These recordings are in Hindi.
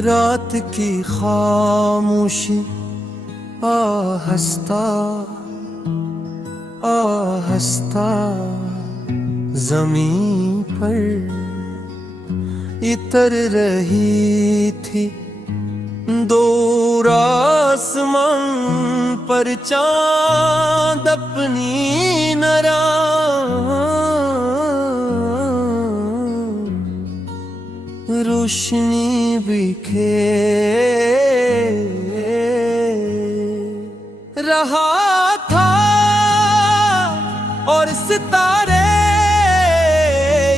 रात की खामोशी आहिस्ता आहिस्ता जमीन पर इतर रही थी। दूर आसमान पर चांद अपनी रोशनी बिखेर रहा था और सितारे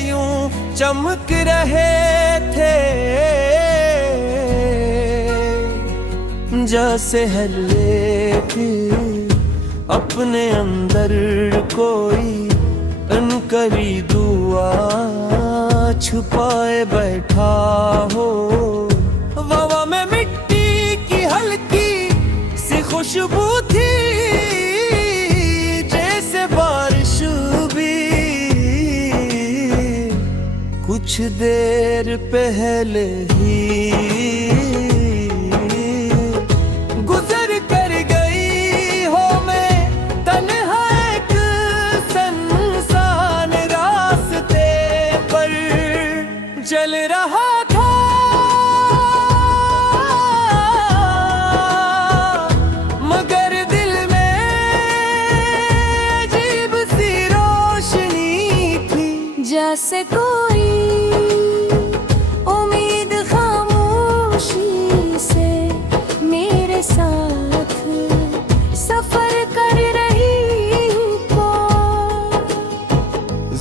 यूं चमक रहे थे जैसे लेके अपने अंदर कोई अनकरी दुआ छुपाए बैठा हो। हवा में मिट्टी की हल्की सी खुशबू थी जैसे बारिश भी कुछ देर पहले ही गुजर कर गई हो। मैं तन्हा एक सुनसान रास्ते पर चल रहा था, मगर दिल में अजीब सी रोशनी थी जैसे कोई उम्मीद खामोशी से मेरे साथ सफर कर रही को।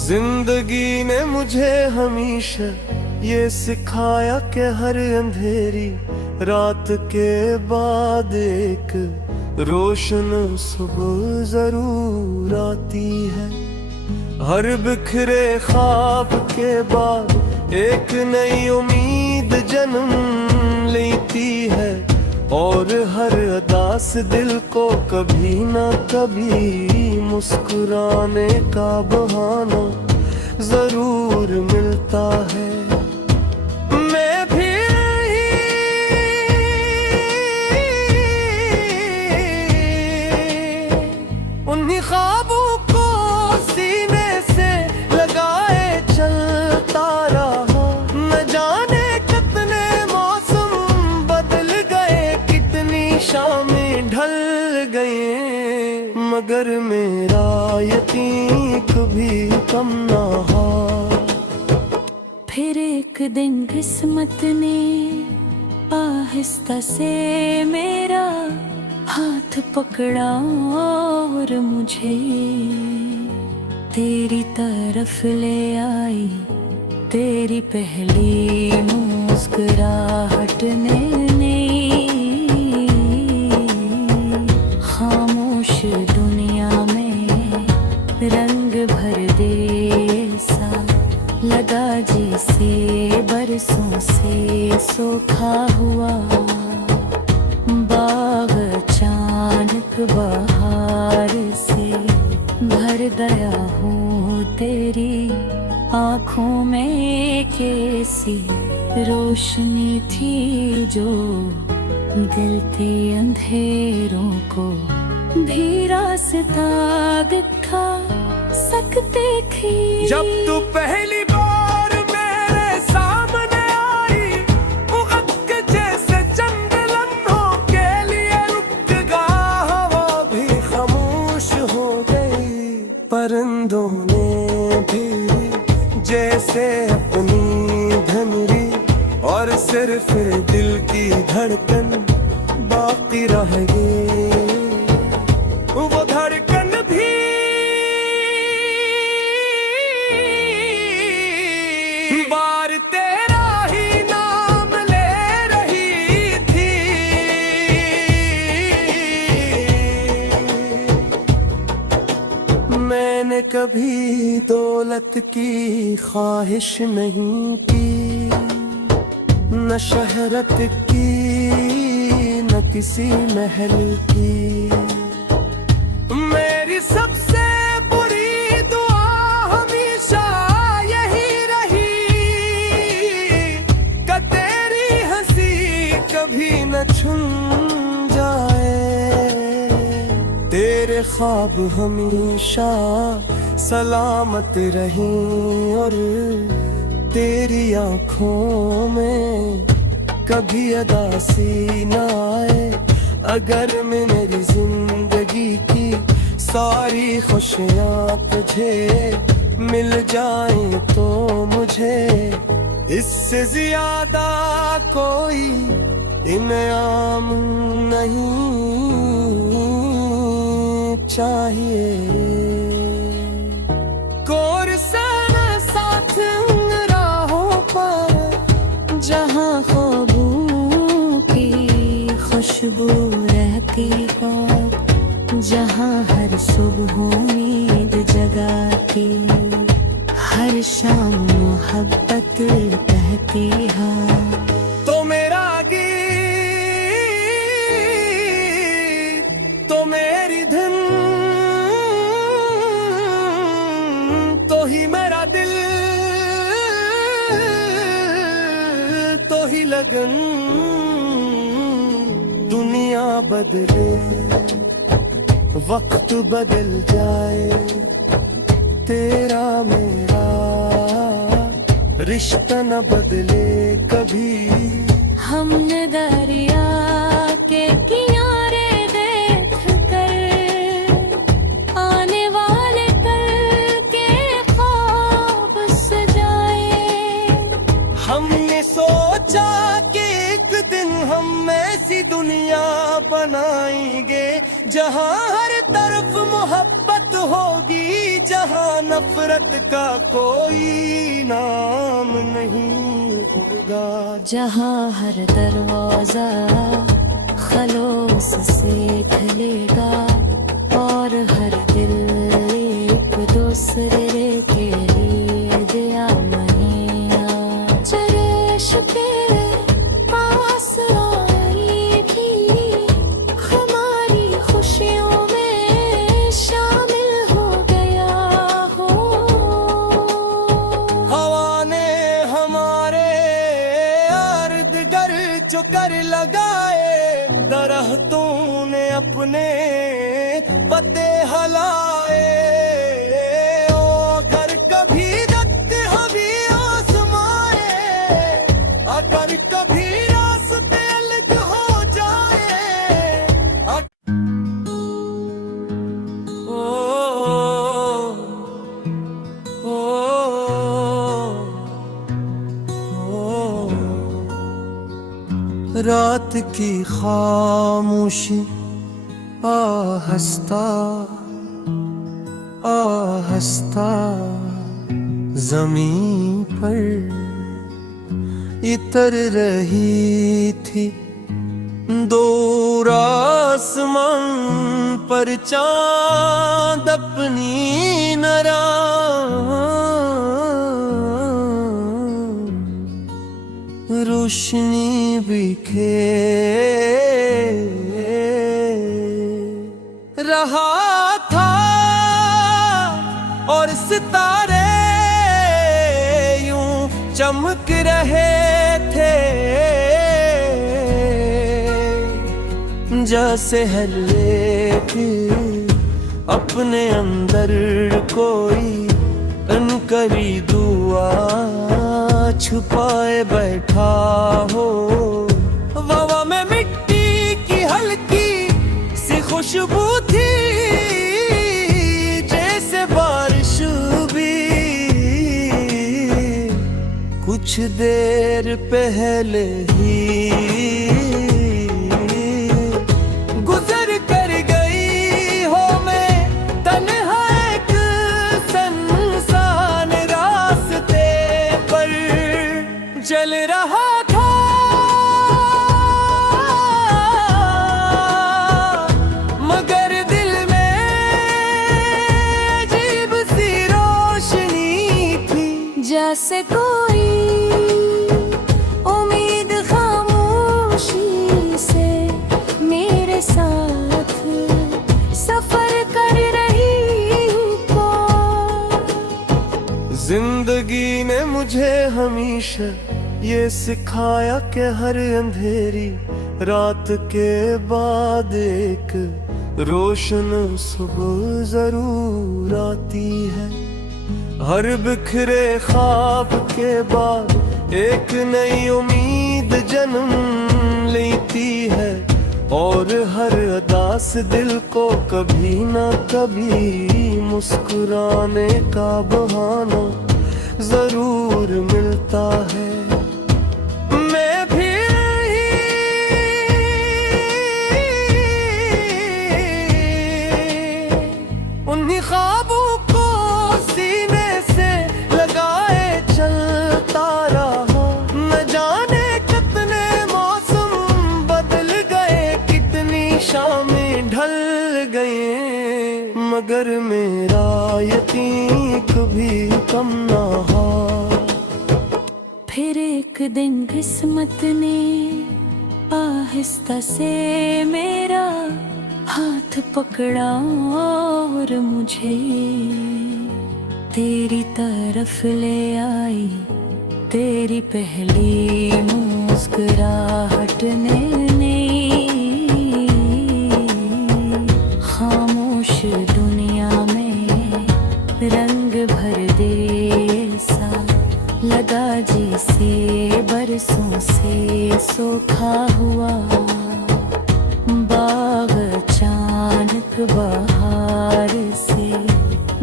जिंदगी ने मुझे हमेशा ये सिखाया कि हर अंधेरी रात के बाद एक रोशन सुबह जरूर आती है। हर बिखरे ख्वाब के बाद एक नई उम्मीद जन्म लेती है और हर उदास दिल को कभी ना कभी मुस्कुराने का बहाना जरूर मिलता है। मैं भी उन्हीं ख्वाबों को सीने से लगाए चलता रहा। न जाने कितने मौसम बदल गए, कितनी शामें ढल गए, मगर मेरा यकीन कभी कम ना हो। फिर एक दिन किस्मत ने आहिस्ता से मेरा हाथ पकड़ा और मुझे तेरी तरफ ले आई। तेरी पहली मुस्कुराहट ने खामोश दुनिया में रंग भर दे सा लगा जैसे बरसों से सूखा हुआ बाग अचानक बहार से भर गया हूँ। तेरी आँखों में कैसी रोशनी थी जो दिल के अंधेरों को भी रास्ता दिखा सकते थे। जब तू पहली बार मेरे सामने आई, उगत के जैसे चंद लम्हों के लिए रुक गया, हवा भी खामोश हो गई। परिंदों ने भी जैसे अपनी धमरी और सिर्फ दिल की धड़कन बाकी रह गई। वो धड़कन भी बार तेरा ही नाम ले रही थी। मैंने कभी दौलत की ख्वाहिश नहीं की, न शहरत की न किसी महल की। मेरी सबसे बुरी दुआ हमेशा यही रही कि तेरी हंसी ख्वाब हमेशा सलामत रहें और तेरी आँखों में कभी अदासी न आए। अगर मेरी जिंदगी की सारी खुशियाँ तुझे मिल जाएं तो मुझे इससे ज्यादा कोई इनाम नहीं चाहिए। कोरसन साथ राहों पर जहाँ ख्वाबों की खुशबू रहती हो, जहाँ हर सुबह उम्मीद जगाती, हर शाम मोहब्बत कहती है। तो मेरा गीत, तो मेरी धुन, तो ही मेरा दिल, तो ही लगन। दुनिया बदले, वक्त बदल जाए, तेरा मेरा रिश्ता न बदले कभी। हमने दरिया के किनारे देख कर आने वाले कल के ख्वाब सजाए। हमने सोचा कि एक दिन हम ऐसी दुनिया बनाएंगे जहाँ हर तरफ मोहब्बत होगी, जहाँ नफरत का कोई नाम नहीं होगा, जहाँ हर दरवाजा खलोस से खुलेगा और हर दिल एक दूसरे के लिए दिया महीना। चरेश के पास आई भी हमारी खुशियों में शामिल हो गया हो। हवा ने हमारे अर्द गर्द जो कर लगाए, दरख्तों ने अपने पत्ते हलाए। ओ अगर कभी दक्त हवी आसमाए, अगर कभी रास्ते अलग हो जाए। ओ रात की खामोशी आहस्ता आहस्ता जमीन पर इतर रही थी। दूर आसमान पर चांद अपनी रोशनी बिखेर रहा था और सितारे यूं चमक रहे थे जैसे हर एक अपने अंदर कोई अनकरी दुआ छुपाए बैठा हो। हवा में मिट्टी की हल्की सी खुशबू थी जैसे बारिश भी कुछ देर पहले ही गुजर कर गई हो। मैं तन्हा एक सुनसान रास्ते पर चल रहा था, मगर दिल में अजीब सी रोशनी थी। जैसे कोई उम्मीद खामोशी से मेरे साथ सफर कर रही को। जिंदगी ने मुझे हमेशा ये सिखाया कि हर अंधेरी रात के बाद एक रोशन सुबह जरूर आती है, हर बिखरे ख्वाब के बाद एक नई उम्मीद जन्म लेती है। और हर उदास दिल को कभी न कभी मुस्कुराने का बहाना जरूर मिलता है। मैं भी उन्हीं ख्वाबों को सीने से लगाए चलता रहा। न जाने कितने मौसम बदल गए, कितनी शामें ढल गए, मगर मेरा यकीन कभी कम ना हा। फिर एक दिन किस्मत ने आहिस्ता से मेरा हाथ पकड़ा और मुझे तेरी तरफ ले आई। तेरी पहली मुस्कुराहट ने खामोश दुनिया में रंग भर दे सा लगा, जैसे बरसों से सूखा हुआ बाग अचानक बहार से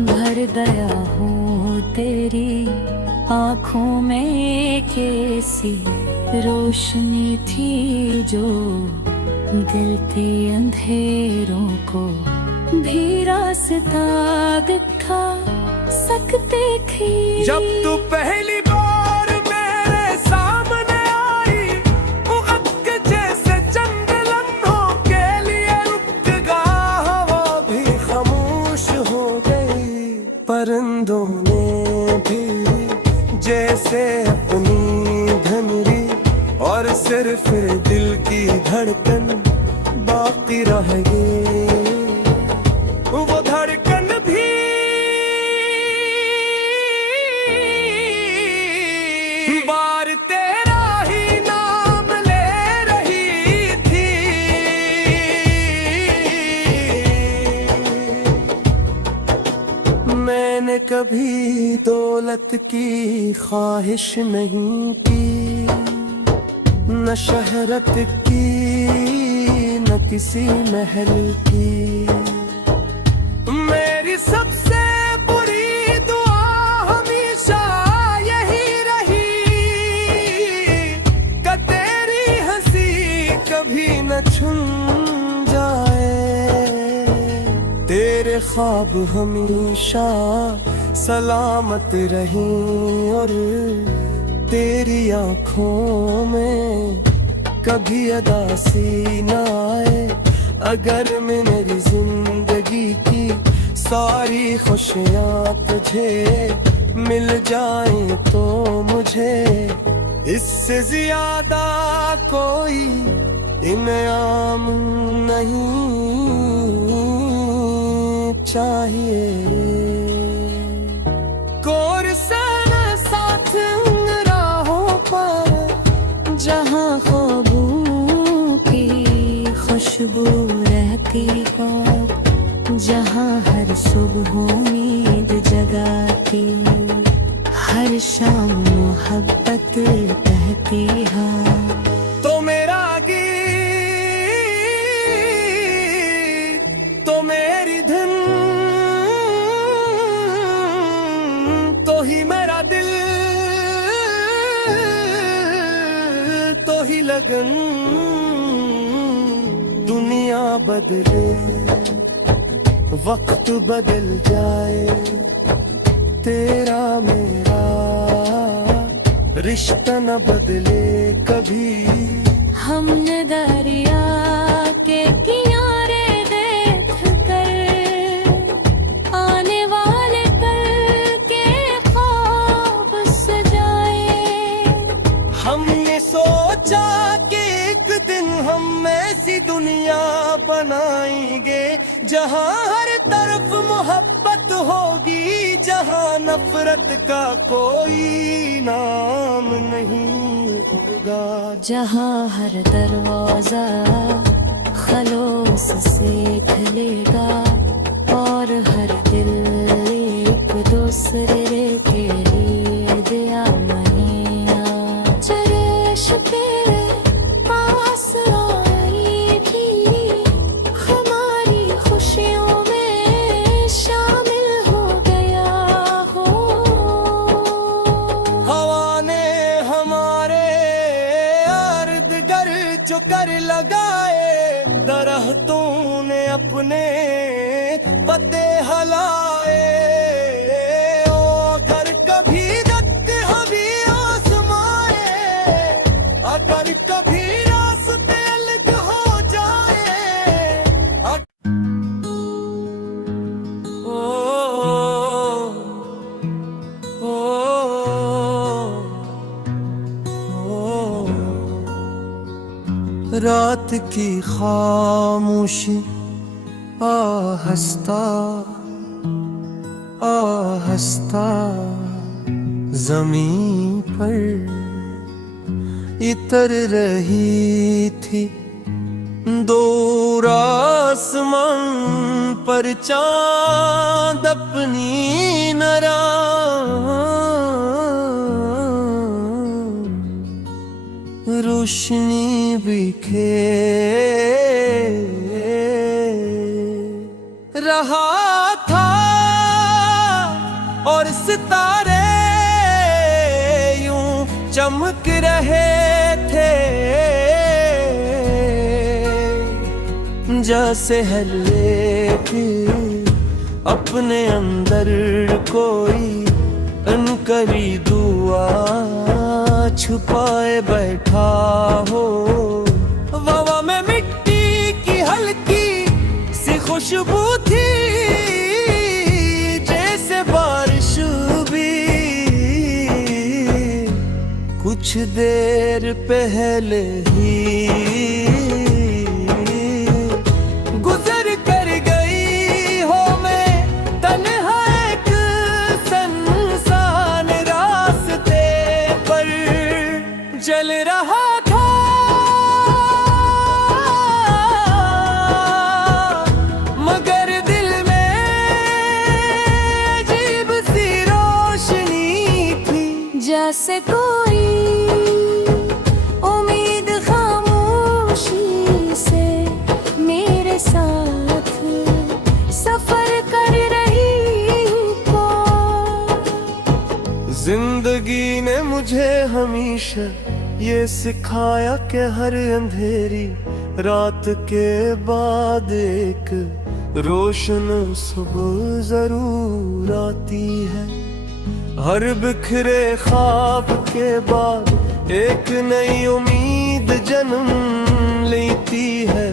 भर गया हूँ। तेरी आँखों में कैसी रोशनी थी जो दिल के अंधेरों को भी रास्ता दिखा सकते थे। जब तू पहली बार मेरे सामने आई, उगत के जैसे चंद लम्हों के लिए रुक गया, हवा भी खामोश हो गई। परिंदों ने भी जैसे अपनी धनरी, और सिर्फ दिल की धड़कन बाकी रह गई। वो धड़कन भी बार तेरा ही नाम ले रही थी। मैंने कभी दौलत की ख्वाहिश नहीं की, न शहरत की, न किसी महल की। मेरी सबसे बुरी दुआ हमेशा यही रही कि तेरी हंसी कभी न छून जाए। तेरे ख्वाब हमेशा सलामत रहें और तेरी आँखों में कभी उदासी न आए। अगर मेरी जिंदगी की सारी खुशियाँ तुझे मिल जाएं तो मुझे इससे ज्यादा कोई इनाम नहीं चाहिए। कोरसन साथ राहों पर जहाँ ख्वाबों की खुशबू रहती हो, जहाँ हर सुबह उम्मीद जगाती, हर शाम मोहब्बत कहती है। तो मेरा गीत, तो मेरी धुन, तो ही मेरा दिल, तो ही लगन। दुनिया बदले, वक्त बदल जाए, तेरा मेरा रिश्ता न बदले कभी। हमने दरिया के किनारे देख कर आने वाले कल के ख्वाब सजाए। हमने सोचा कि एक दिन हम ऐसी दुनिया बनाएंगे जहाँ हर तरफ मोहब्बत होगी, जहाँ नफरत का कोई नाम नहीं होगा, जहाँ हर दरवाजा खलोस से ढलेगा और हर दिल एक दूसरे के लिए दिया महीना चरेश के पास आई थी हमारी खुशियों में शामिल हो गया हो हवा ने हमारे अर्द गर्द जो कर लगाए दरख्तों ने अपने पत्ते हलाए ओ अगर कभी रख हभी आसमाए अगर कभी रास्ते अलग हो जाए ओ रात की खामोशी आहस्ता आहस्ता जमीन पर इतर रही थी दूर आसमान पर चांद अपनी रोशनी बिखेर रहा था और सितारे यूं चमक रहे थे जैसे हल्ले की अपने अंदर कोई अनकरी दुआ छुपाए बैठा हो हवा में मिट्टी की हल्की सी खुशबू थी जैसे बारिश भी कुछ देर पहले ही गुजर कर गई हो मैं तन्हा एक सुनसान रास्ते पर चल रहा था मगर दिल में अजीब सी रोशनी थी जैसे कोई उम्मीद खामोशी से मेरे साथ सफर कर रही को जिंदगी ने मुझे हमेशा ये सिखाया कि हर अंधेरी रात के बाद एक रोशन सुबह जरूर आती है हर बिखरे ख्वाब के बाद एक नई उम्मीद जन्म लेती है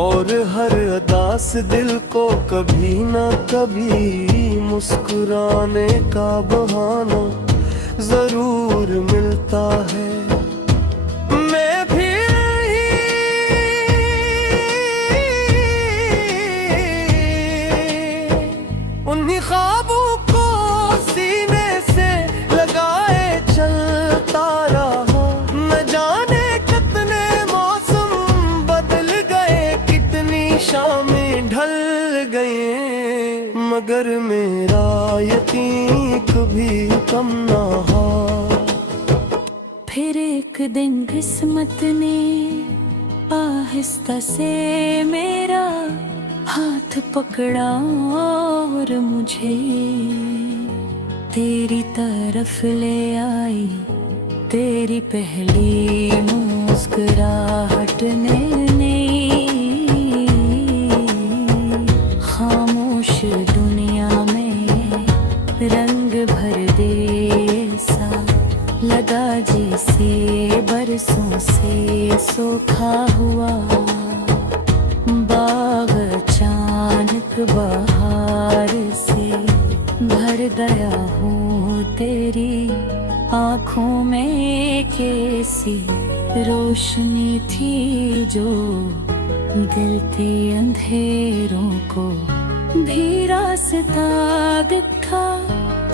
और हर अदास दिल को कभी ना कभी मुस्कुराने का बहाना जरूर मिलता है मैं भी उन्हीं ख्वाबों को सीने से लगाए चलता रहा न जाने कितने मौसम बदल गए कितनी शामें ढल गए मगर मेरा यकीन कभी कम ना हो फिर एक दिन किस्मत ने आहिस्ता से मेरा हाथ पकड़ा और मुझे तेरी तरफ ले आई तेरी पहली मुस्कुराहट ने खामोश दुनिया में रंग भर दे सा लगा जैसे बरसों से सूखा हुआ बाग अचानक बहार से भर गया हूँ तेरी आँखों में कैसी रोशनी थी जो दिल के अंधेरों को भी रास्ता दिखा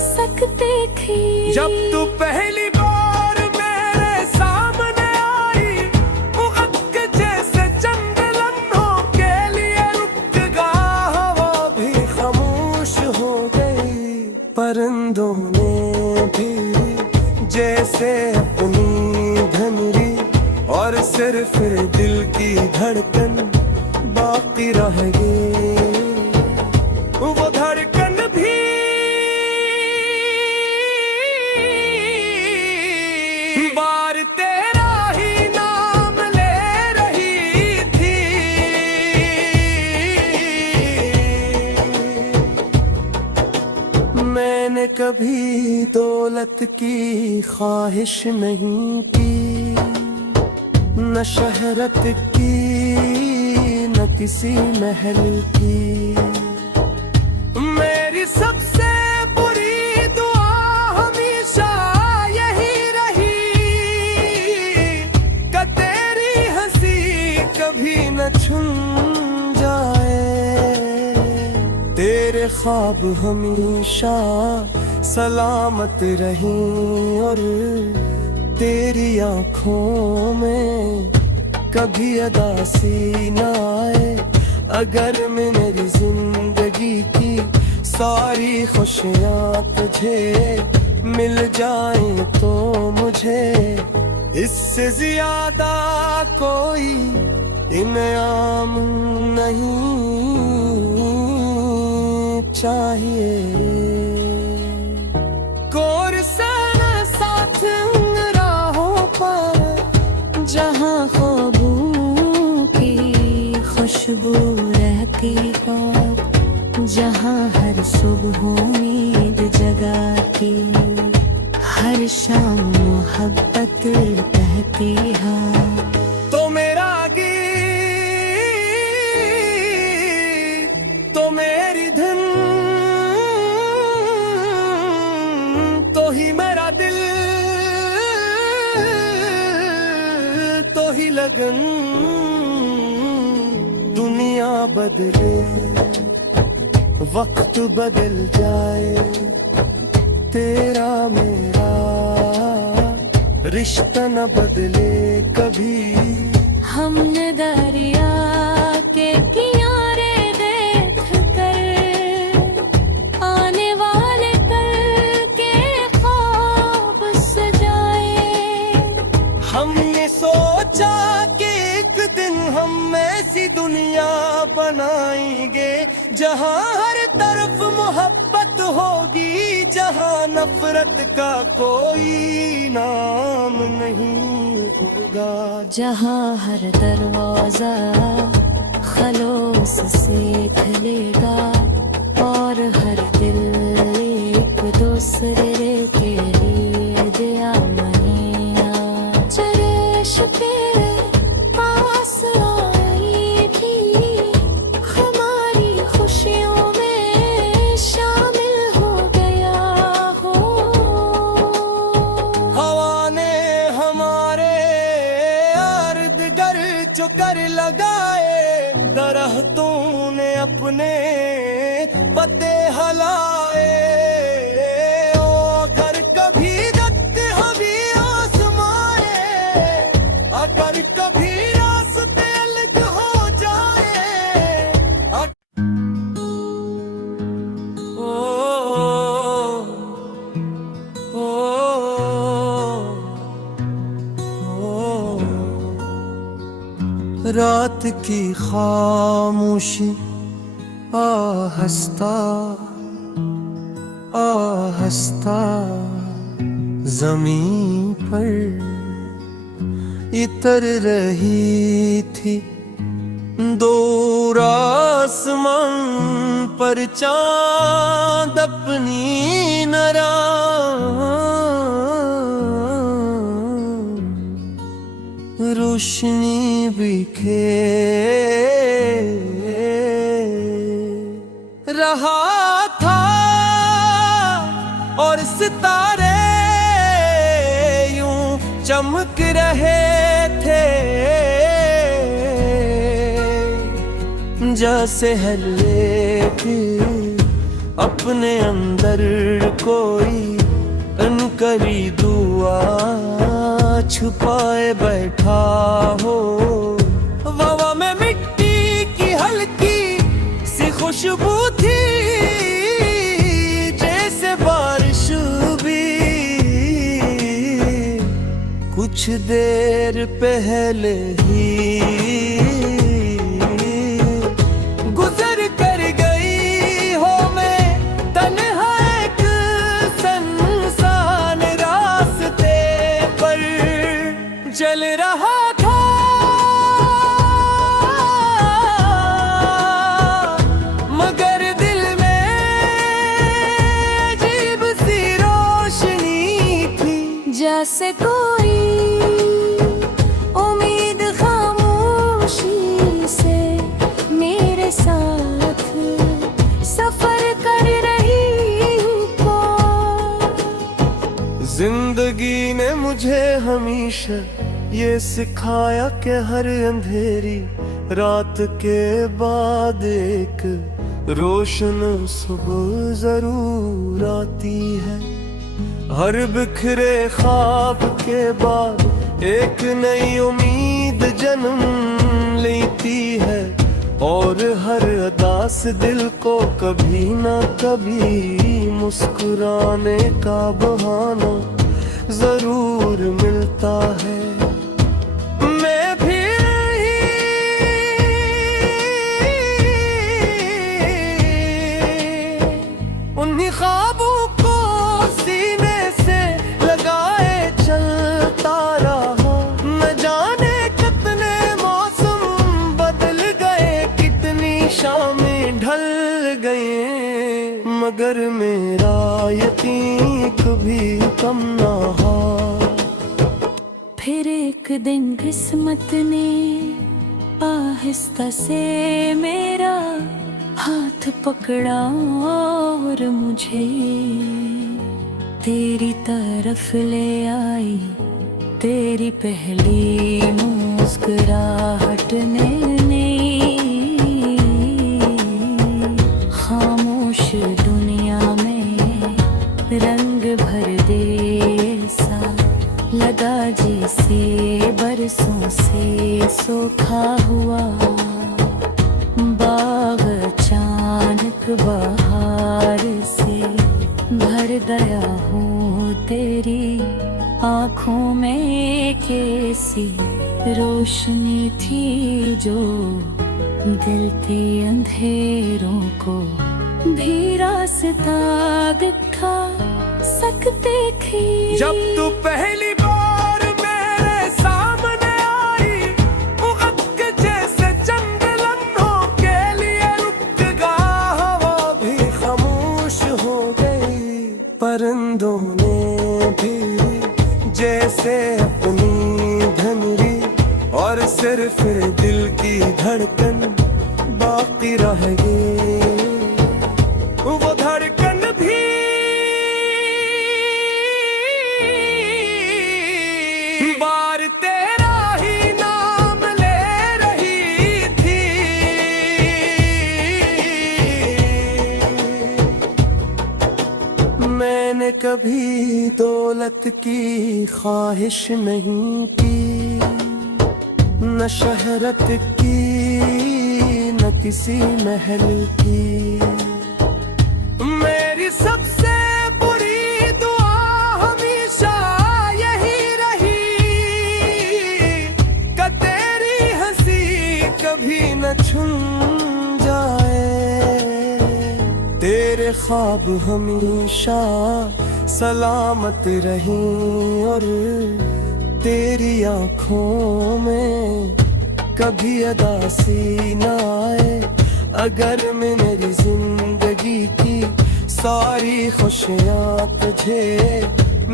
सकते थी जब तू पहली बार मेरे सामने आई उगत के जैसे चंद लम्हों परिंदों ने भी जैसे अपनी धनरी, और सिर्फ दिल की धड़कन बाकी रह गई। वो धड़कन भी बार तेरा ही नाम ले रही थी। मैंने कभी दौलत की ख्वाहिश नहीं की, न शहरत की, न किसी महल की। मेरी सबसे बुरी दुआ हमेशा यही रही कि तेरी हंसी कभी न छून जाए, तेरे ख्वाब हमेशा सलामत रहें, और तेरी आँखों में कभी अदासी न आए। अगर मेरी जिंदगी की सारी खुशियाँ तुझे मिल जाएं तो मुझे इससे ज्यादा कोई इनाम नहीं चाहिए। कोरसन साथ राहों पर जहाँ ख्वाबों की खुशबू रहती हो, जहाँ हर सुबह उम्मीद जगाती, हर शाम मोहब्बत कहती है। तो मेरा गीत, तो मेरी धुन, तो ही मेरा दिल, तो ही लगन। दुनिया बदले, वक्त बदल जाए, तेरा मेरा रिश्ता न बदले कभी। हमने दरिया के किनारे देख कर आने वाले कल के ख्वाब सजाए। हमने सोचा कि एक दिन हम ऐसी दुनिया बनाएंगे जहाँ हर तरफ मोहब्बत होगी, जहाँ नफरत का कोई नाम नहीं होगा, जहाँ हर दरवाजा खलोस से खुलेगा, और हर दिल एक दूसरे के लिए दिया महीना। चरेश के पास आई थी, हमारी खुशियों में शामिल हो गया हो। हवा ने हमारे अर्द गर्द जो कर लगाए, दरख्तों ने अपने पत्ते हलाए। ओ अगर कभी रक्त हवी आसमाए, अगर कभी रास्ते अलग हो जाए। ओ रात की खामोशी आहस्ता आहस्ता जमीन पर इतर रही थी। दूर आसमान पर चांद अपनी नरा रोशनी बिखेर रहा था, और सितारे यूं चमक रहे थे जैसे हल्ले की अपने अंदर कोई अनकरी दुआ छुपाए बैठा हो। हवा में मिट्टी की हल्की सी खुशबू थी, जैसे कुछ देर पहले ही गुजर कर गई हो मैं तन्हा एक सुनसान रास्ते पर चल रहा था, मगर दिल में अजीब सी रोशनी थी, जैसे कोई उम्मीद खामोशी से मेरे साथ सफर कर रही हूँ। जिंदगी ने मुझे हमेशा ये सिखाया कि हर अंधेरी रात के बाद एक रोशन सुबह जरूर आती है। हर बिखरे ख्वाब के बाद एक नई उम्मीद जन्म लेती है, और हर उदास दिल को कभी ना कभी मुस्कुराने का बहाना जरूर मिलता है। मैं भी उन्हीं ख्वाबों को सीने से लगाए चलता रहा। न जाने कितने मौसम बदल गए, कितनी शामें ढल गए, मगर मेरा यकीन कभी कम ना हो। फिर एक दिन किस्मत ने आहिस्ता से मेरा हाथ पकड़ा और मुझे तेरी तरफ ले आई। तेरी पहली मुस्कुराहट ने खामोश दुनिया में रंग भर दे सा लगा, जैसे बरसों से सूखा हुआ बाग अचानक बहार से भर गया हूँ। तेरी आँखों में कैसी रोशनी थी जो दिल के अंधेरों को भी रास्ता दिखा सकते थे। जब तू पहली बार मेरे सामने आई, उगत के जैसे चंद लम्हों के लिए रुक गया, हवा भी खामोश हो गई। परिंदों ने भी जैसे अपनी धनरी, और सिर्फ दिल की धड़कन बाकी रह गई। वो धड़कन भी बार तेरा ही नाम ले रही थी। मैंने कभी दौलत की ख्वाहिश नहीं की, न शहरत की, न किसी महल की। मेरी सबसे बुरी दुआ हमेशा यही रही कि तेरी हंसी कभी न छूट जाए। तेरे ख्वाब हमेशा सलामत रहें, और तेरी आँखों में कभी उदासी न आए। अगर मेरी जिंदगी की सारी खुशियाँ तुझे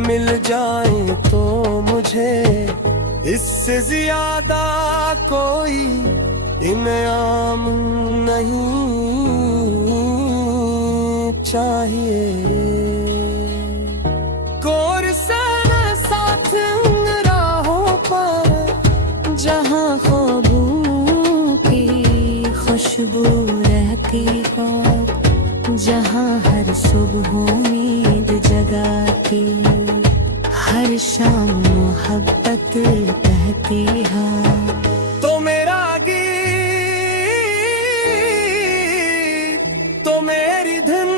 मिल जाएं तो मुझे इससे ज्यादा कोई इनाम नहीं चाहिए। कोरसन साथ राहों पर जहाँ ख्वाबों की खुशबू रहती हो, जहाँ हर सुबह उम्मीद जगाती, हर शाम मोहब्बत कहती है। तो मेरा गीत, तो मेरी धुन,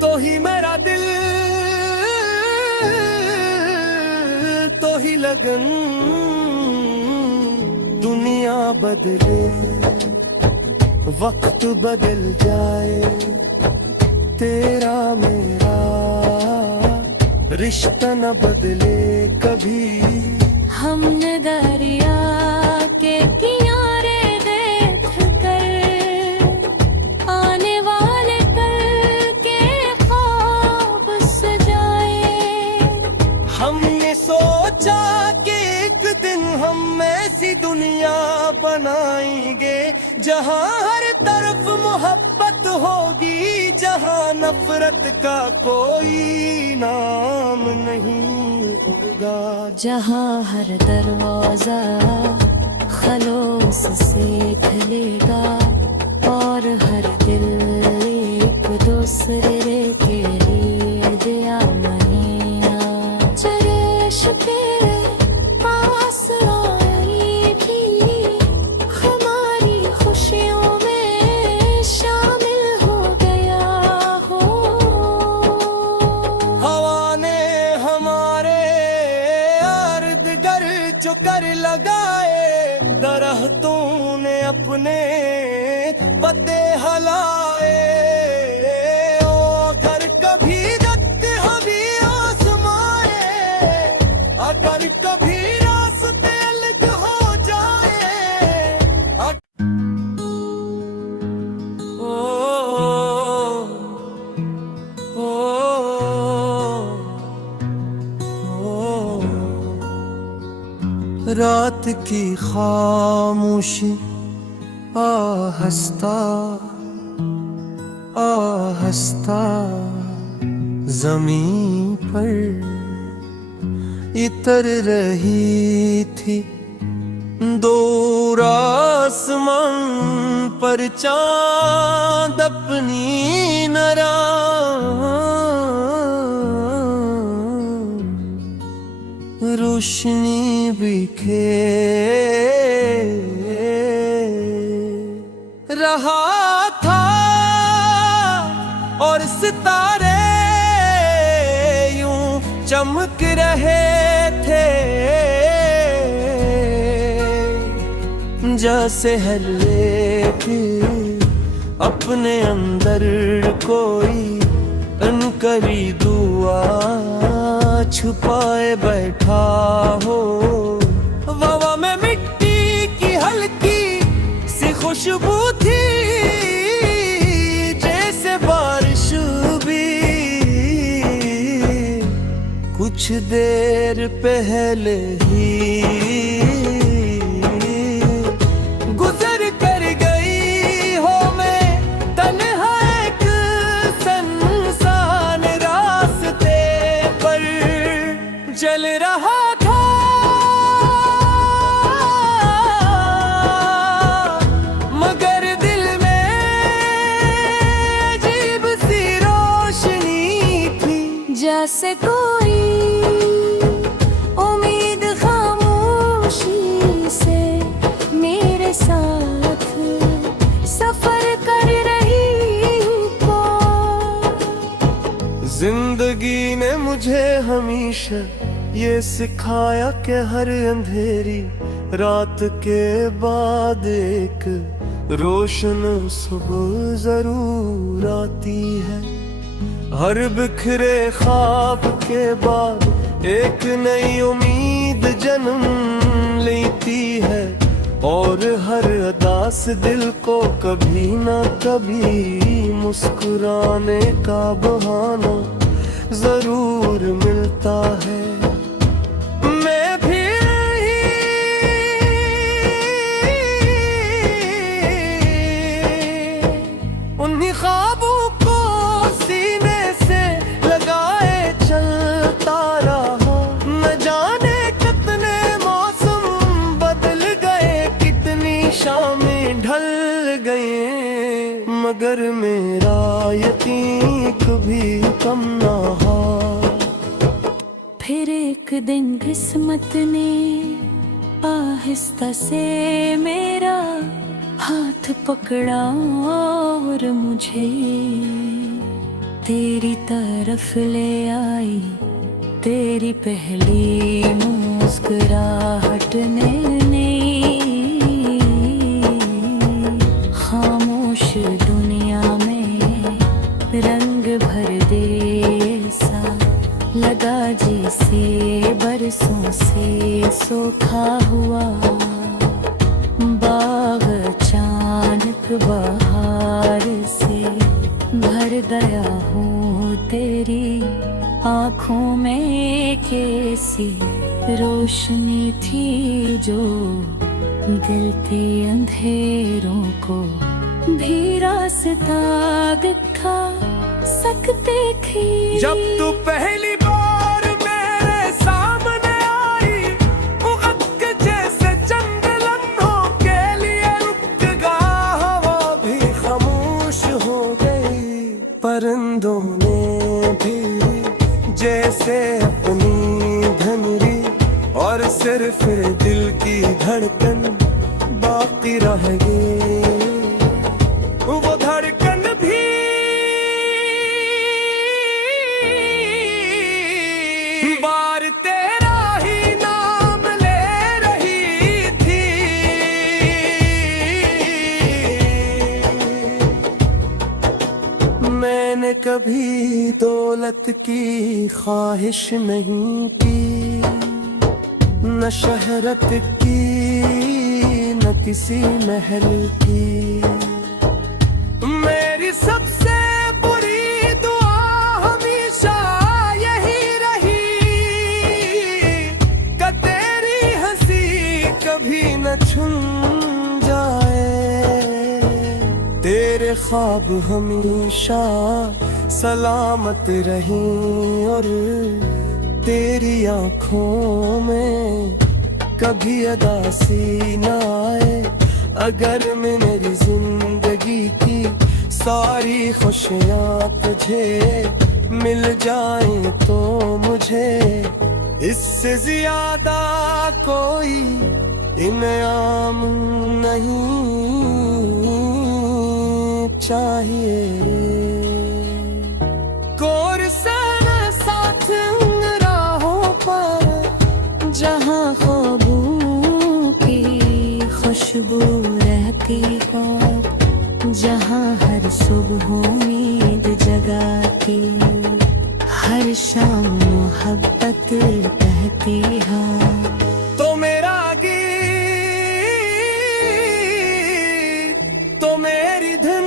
तो ही मेरा दिल लगन, दुनिया बदले, वक्त बदल जाए, तेरा मेरा रिश्ता न बदले कभी। हमने दरिया के किनारे देख कर आने वाले कल के ख्वाब सजाए। हमने सोचा कि एक दिन हम ऐसी दुनिया बनाएंगे जहां हर तरफ मोहब्बत होगी, जहां नफरत का कोई नाम नहीं होगा, जहाँ हर दरवाजा खलोस से खुलेगा और हर दिल एक दूसरे के लिए दिया महीना। चरेश के पास आई भी हमारी खुशियों में शामिल हो गया हो। हवा ने हमारे अर्द गर्द जो कर लगाए, दरख्तों ने अपने पत्ते हलाए। ओ अगर कभी रक्त हवी आसमाए, अगर कभी रास्ते अलग हो जाए, ओ रात की खामोशी आहस्ता आहस्ता जमीन पर इतर रही थी, दूर आसमान पर चांद अपनी नरा रोशनी बिखेर रहा था और सितारे यूं चमक रहे थे, जैसे हर एक अपने अंदर कोई अनकरी दुआ छुपाए बैठा हो। हवा में मिट्टी की हल्की सी खुशबू थी, जैसे बारिश भी कुछ देर पहले ही गुजर कर गई हो। मैं तन्हा एक सुनसान रास्ते पर चल रहा था, मगर दिल में अजीब सी रोशनी थी, जैसे कोई उम्मीद खामोशी से मेरे साथ सफर कर रही हो। जिंदगी ने मुझे हमेशा ये सिखाया कि हर अंधेरी रात के बाद एक रोशन सुबह जरूर आती है। हर बिखरे ख्वाब के बाद एक नई उम्मीद जन्म लेती है, और हर अदास दिल को कभी ना कभी मुस्कुराने का बहाना जरूर मिलता है। मैं भी उन्हीं ख्वाबों को सीने से लगाए चलता रहा। न जाने कितने मौसम बदल गए, कितनी शामें ढल गए, मगर मेरा यकीन कभी कम ना हो। फिर एक दिन किस्मत ने आहिस्ता से मेरा हाथ पकड़ा और मुझे तेरी तरफ ले आई। तेरी पहली मुस्कुराहट ने खामोश दुनिया में रंग भर दे सा लगा जैसे बरसों से सूखा हुआ बाग अचानक बहार से भर गया हूँ तेरी आँखों में कैसी रोशनी थी जो दिल के अंधेरों को भी रास्ता दिखा सकते थे। जब तू पहली बार मेरे सामने आई, उगत के जैसे चंद लम्हों के लिए रुक गया, हवा भी खामोश हो गई, परिंदों ने भी जैसे अपनी धनरी, और सिर्फ दिल की धड़कन बाकी रह गई, वो धड़कन भी बार तेरा ही नाम ले रही थी। मैंने कभी दौलत की ख्वाहिश नहीं की, न शहरत की न किसी महल की। मेरी सबसे बुरी दुआ हमेशा यही रही कि तेरी हंसी कभी न छूट जाए, तेरे ख्वाब हमेशा सलामत रहें और तेरी आँखों में कभी अदासी न आए। अगर मेरी जिंदगी की सारी खुशियाँ तुझे मिल जाएं तो मुझे इससे ज्यादा कोई इनाम नहीं चाहिए। कोरसन साथ राहों पर जहाँ ख्वाबों की खुशबू रहती हो, जहाँ हर सुबह उम्मीद जगाती, हर शाम मोहब्बत बहती है। तो मेरा गीत, तो मेरी धुन,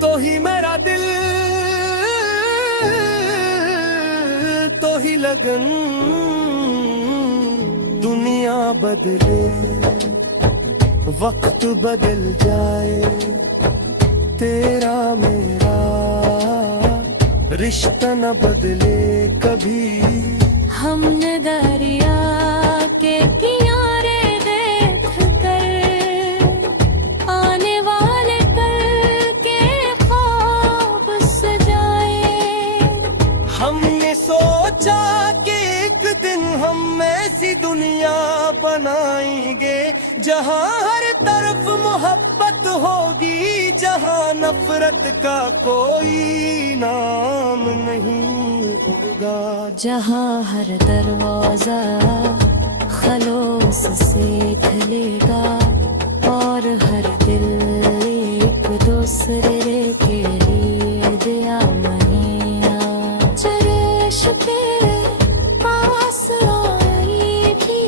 तो ही मेरा दिल, तो ही लगन। दुनिया बदले, वक्त बदल जाए, तेरा मेरा रिश्ता न बदले कभी। हमने दरिया के किनारे देख कर आने वाले कल के ख्वाब सजाए। हमने सोचा कि एक दिन हम ऐसी दुनिया बनाएंगे जहाँ हर तरफ मोहब्बत होगी, जहाँ नफरत का कोई नाम नहीं होगा, जहाँ हर दरवाजा खलोस से खुलेगा और हर दिल एक दूसरे के लिए दिया महीना। चरेश के पास आई भी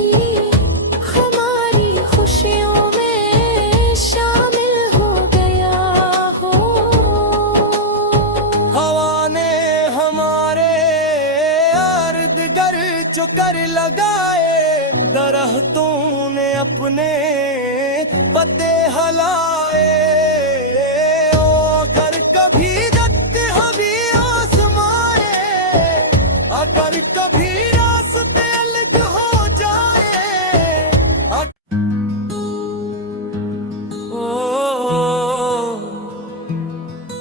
हमारी खुशियों में शामिल हो गया हो। हवा ने हमारे अर्द गर्द जो कर लगाए, दरख्तों ने अपने पत्ते हलाए। ओ अगर कभी जग हवी आसमाए, अगर कभी रास्ते अलग हो जाए।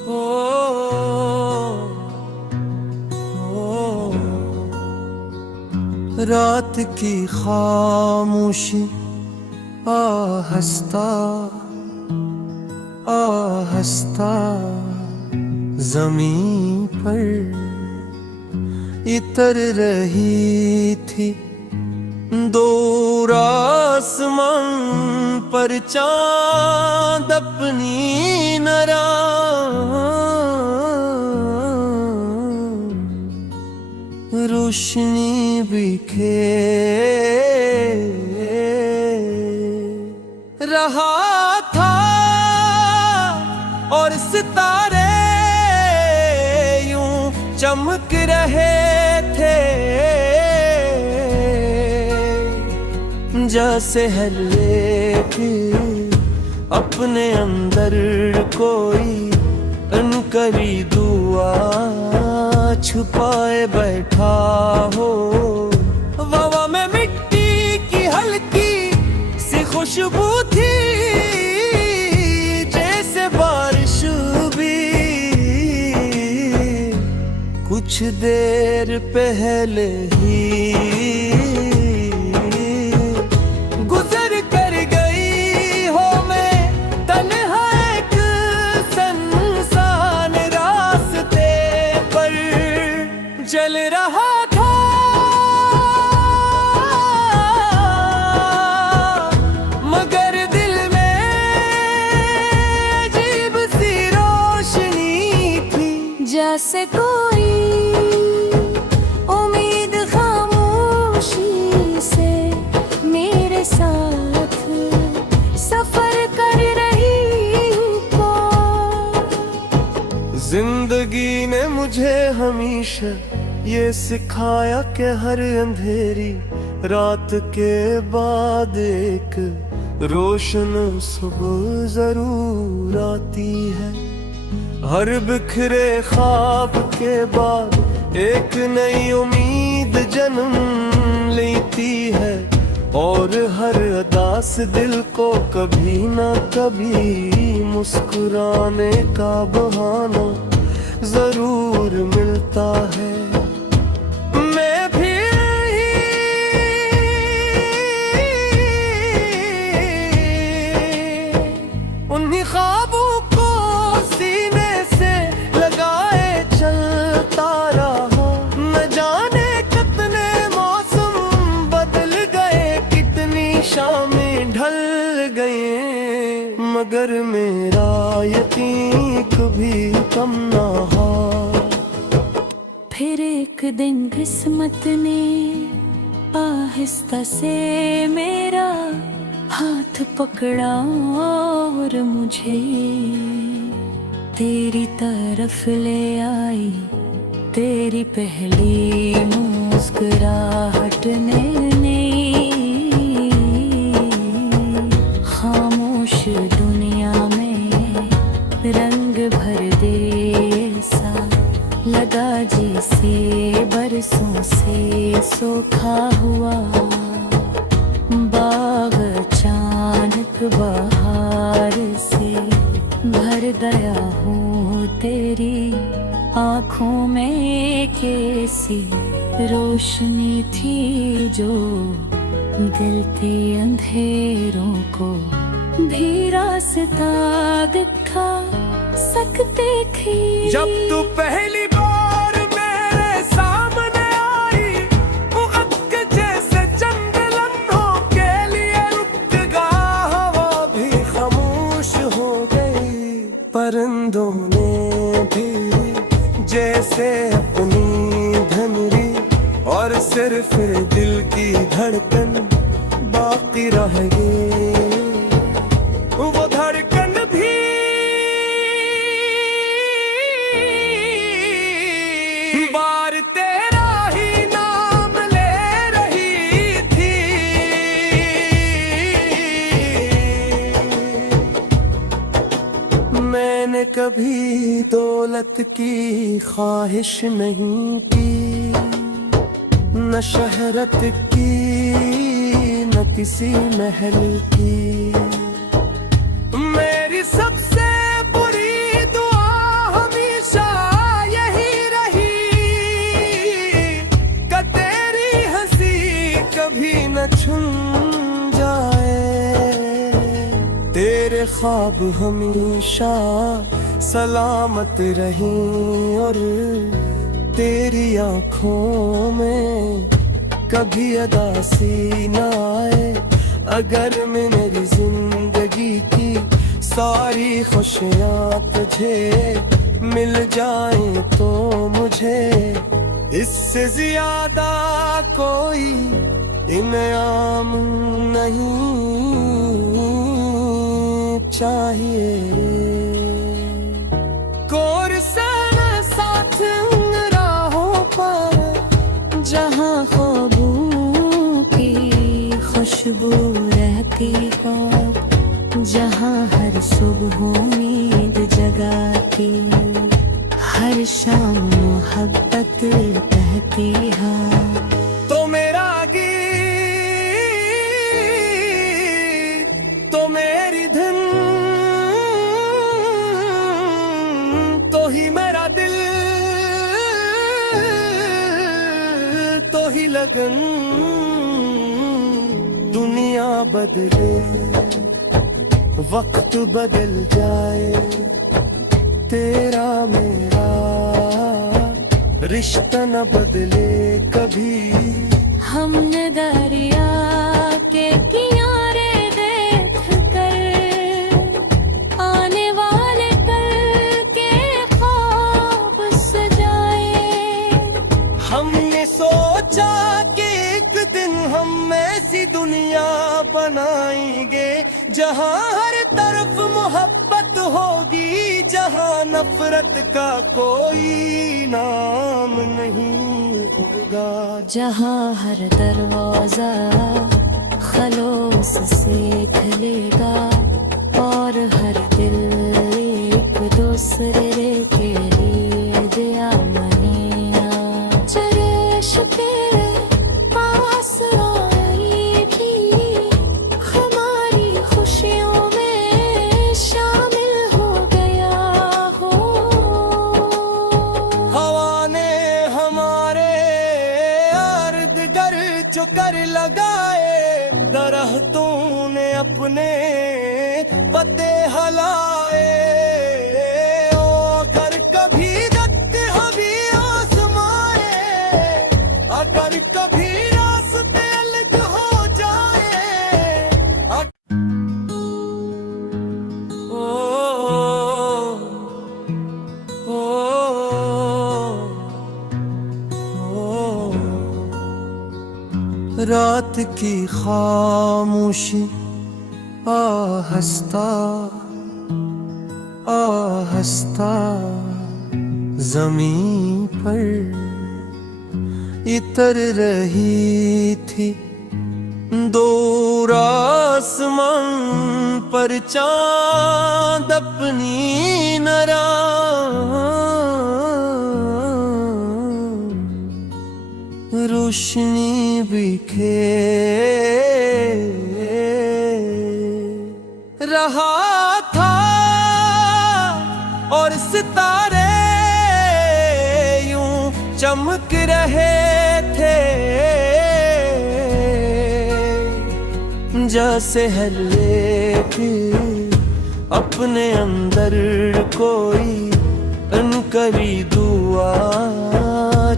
ओ रात की खामोशी आहस्ता आहस्ता जमीन पर इतर रही थी दूर आसमान पर चांद अपनी नरां रोशनी बिखेर रहा था और सितारे यूं चमक रहे थे जैसे हर एक अपने अंदर कोई अनकरी दुआ छुपाए बैठा हो। हवा में मिट्टी की हल्की सी खुशबू थी जैसे बारिश भी कुछ देर पहले ही गुजर कर गई हो। मैं तन्हा एक सुनसान रास्ते पर चल रहा था, मगर दिल में अजीब सी रोशनी थी जैसे कोई उम्मीद खामोशी से मेरे साथ सफर कर रही हो। जिंदगी ने मुझे हमेशा ये सिखाया कि हर अंधेरी रात के बाद एक रोशन सुबह जरूर आती है। हर बिखरे ख्वाब के बाद एक नई उम्मीद जन्म लेती है और हर उदास दिल को कभी ना कभी मुस्कुराने का बहाना जरूर मिलता है। मैं भी उन्हीं ख्वाबों को सीने से लगाए चलता रहा। न जाने कितने मौसम बदल गए, कितनी शामें ढल गए, मगर मेरा यकीन कभी कम ना हो। फिर एक दिन किस्मत ने आहिस्ता से मेरा हाथ पकड़ा और मुझे तेरी तरफ ले आई। तेरी पहली मुस्कुराहट ने खामोश दुनिया में रंग भर दे सा लगा जैसे बरसों से सूखा हुआ बाग अचानक बहार से भर गया हूँ। तेरी आँखों में कैसी रोशनी थी जो दिल के अंधेरों को भी रास्ता दिखा सकते थे। जब तू पहली बार मेरे सामने आई, वक्त के जैसे चंद लम्हों के लिए रुक गया, हवा भी खामोश हो गई। परिंदों ने भी जैसे अपनी धनरी और सिर्फ दिल की धड़कन बाकी रह गई। वो धड़कन भी बार तेरा ही नाम ले रही थी। मैंने कभी दौलत की ख्वाहिश नहीं की, न शहरत की न किसी महल की। मेरी सबसे बुरी दुआ हमेशा यही रही कि तेरी हंसी कभी न छूट तेरे ख्वाब हमेशा सलामत रहें और तेरी आंखों में कभी अदासी न आए, अगर मेरी जिंदगी की सारी खुशियाँ तुझे मिल जाएं तो मुझे इससे ज्यादा कोई इनाम नहीं चाहिए। कोर सन साथ राहों पर जहाँ ख्वाबों की खुशबू रहती हो, जहाँ हर सुबह उम्मीद जगाती, हर शाम मोहब्बत बहती है। तो मेरा गीत, तो मेरी धुन, तो ही मेरा दिल, तो ही लगन। दुनिया बदले, वक्त बदल जाए, तेरा मेरा रिश्ता न बदले कभी। हमने दरिया के किनारे देख कर आने वाले कल के ख्वाब सजाए। हमने सोचा कि एक दिन हम ऐसी दुनिया बनाएंगे जहाँ हर तरफ मोहब्बत होगी, जहाँ नफरत का कोई नाम नहीं होगा, जहाँ हर दरवाजा खलोस से खुलेगा और हर दिल एक दूसरे के लिए दिया मनेगा। चरिश तेरे पास आई भी हमारी खुशियों में शामिल हो गया हो। हवा ने हमारे अर्द गर्द जो कर लगाए, दरख्तों ने अपने पत्ते हलाए। ओ अगर कभी रक्त हवी आसमाए, अगर कभी रास्ते अलग हो जाए। रात की खामोशी आहस्ता आहस्ता जमीन पर इतर रही थी। दूर आसमान पर चांद अपनी नरा रोशनी बिखेर रहा था और सितारे यूं चमक रहे थे, जैसे हल्ले भी अपने अंदर कोई अनकरी दुआ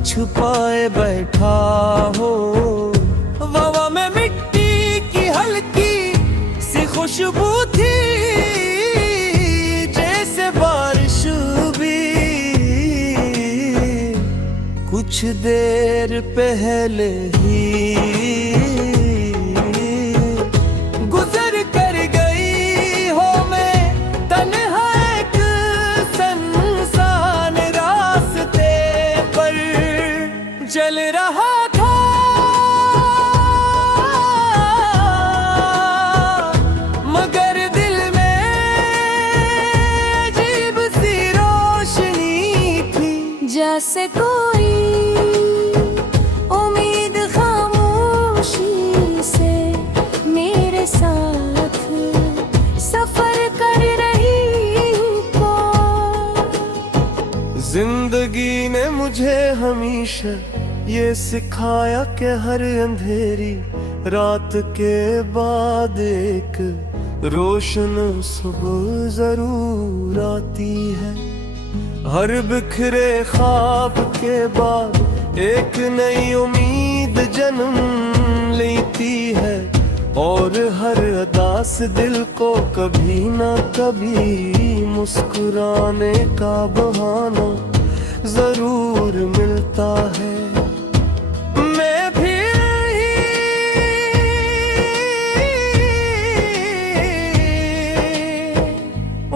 छुपाए बैठा हो। हवा में मिट्टी की हल्की सी खुशबू थी, जैसे बारिश भी कुछ देर पहले ही गुजर कर गई हो। मैं तन्हा एक सुनसान रास्ते पर चल रहा था, मगर दिल में अजीब सी रोशनी थी, जैसे कोई उम्मीद खामोशी से मेरे साथ सफर कर रही हो। जिंदगी ने मुझे हमेशा ये सिखाया कि हर अंधेरी रात के बाद एक रोशन सुबह जरूर आती है। हर बिखरे ख्वाब के बाद एक नई उम्मीद जन्म लेती है, और हर अदास दिल को कभी ना कभी मुस्कुराने का बहाना जरूर मिलता है। मैं भी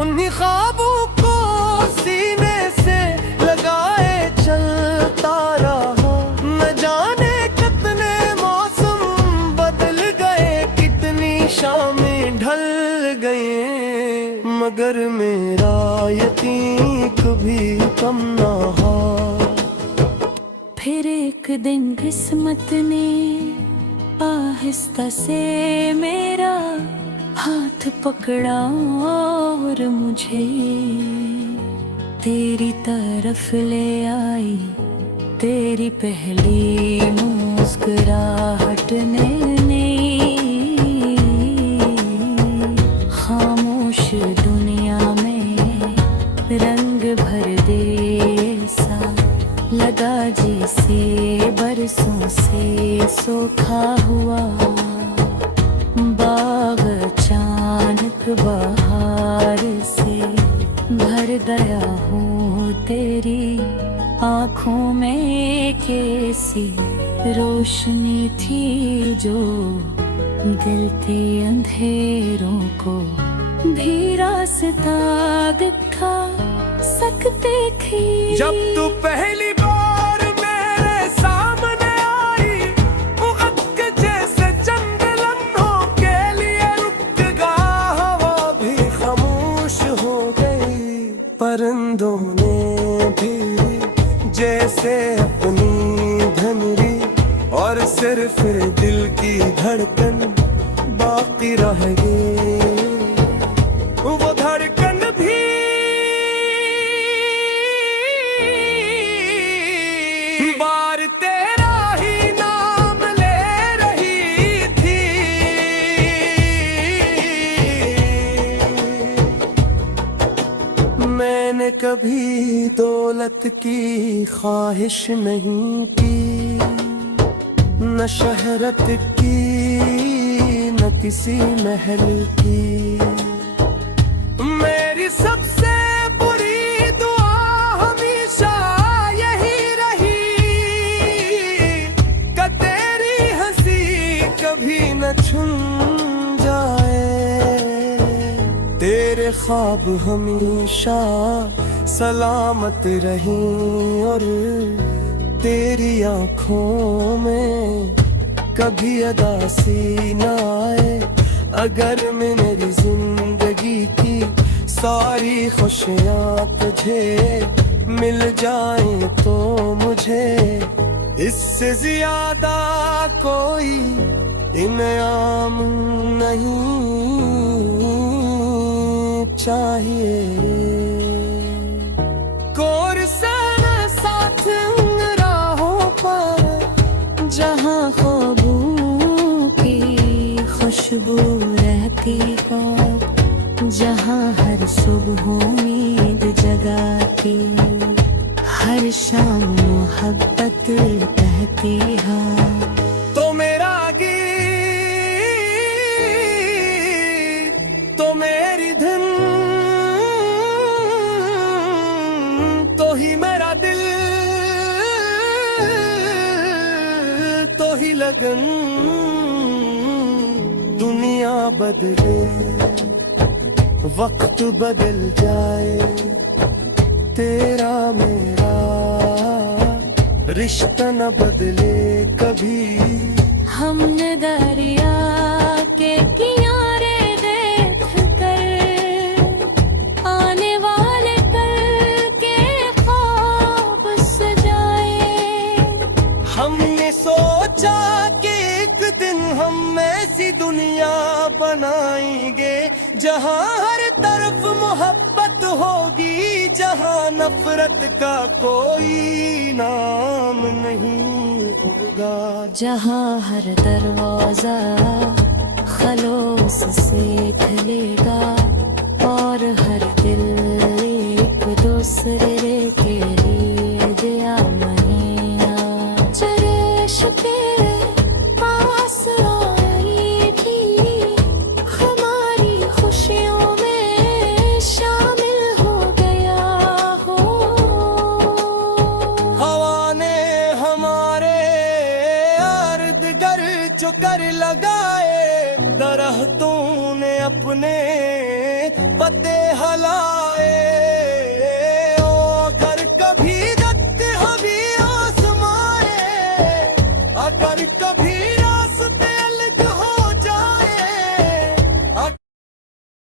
उन्हीं ख्वाबों को सीने से लगाए चलता रहा। न जाने कितने मौसम बदल गए, कितनी शामें ढल गए, मगर मेरा यकीन कभी कम ना हो। फिर एक दिन किस्मत ने आहिस्ता से मेरा हाथ पकड़ा और मुझे तेरी तरफ ले आई। तेरी पहली मुस्कुराहट ने खामोश दुनिया में रंग भर दे। सा लगा जैसे बरसों से सूखा हुआ बाग अचानक बहार से भर गया हूँ। तेरी आँखों में कैसी रोशनी थी जो दिल के अंधेरों को भी रास्ता दिखा सकते थे। जब तू पहली बार मेरे सामने आई, वक्त के जैसे चंद लम्हों के लिए रुक गया, हवा भी खामोश हो गई। परिंदों ने भी जैसे अपनी धनरी, और सिर्फ दिल की धड़कन बाकी रह गई। वो धड़कन भी बार तेरा ही नाम ले रही थी। मैंने कभी दौलत की ख्वाहिश नहीं की, न शहरत की, न किसी महल की। मेरी सबसे बुरी दुआ हमेशा यही रही कि तेरी हंसी कभी न छून जाए। तेरे ख्वाब हमेशा सलामत रहें, और तेरी आँखों में कभी अदासी न आए। अगर मेरी जिंदगी की सारी खुशियाँ तुझे मिल जाएं तो मुझे इससे ज्यादा कोई इनाम नहीं चाहिए। कोरसन साथ राहों पर जहाँ ख्वाबों की खुशबू रहती हो, जहाँ हर सुबह उम्मीद जगाती, हर शाम मोहब्बत बहती है। तो मेरा गीत, तो मेरी धुन, तो ही मेरा दिल, तो ही लगन। दुनिया बदले, वक्त बदल जाए, तेरा मेरा रिश्ता न बदले कभी। हमने दरिया के किनारे देख कर आने वाले कल के ख्वाब सजाए। हमने सोचा कि एक दिन हम ऐसी दुनिया बनाएंगे जहाँ हर तरफ मोहब्बत होगी, जहाँ नफरत का कोई नाम नहीं होगा, जहाँ हर दरवाजा खलोस से खुलेगा और हर दिल एक दूसरे के लिए दिया महीना चरेश के पास आई थी हमारी खुशियों में शामिल हो गया हो हवा ने हमारे अर्द गर्द जो कर लगाए दरख्तों ने अपने पत्ते हला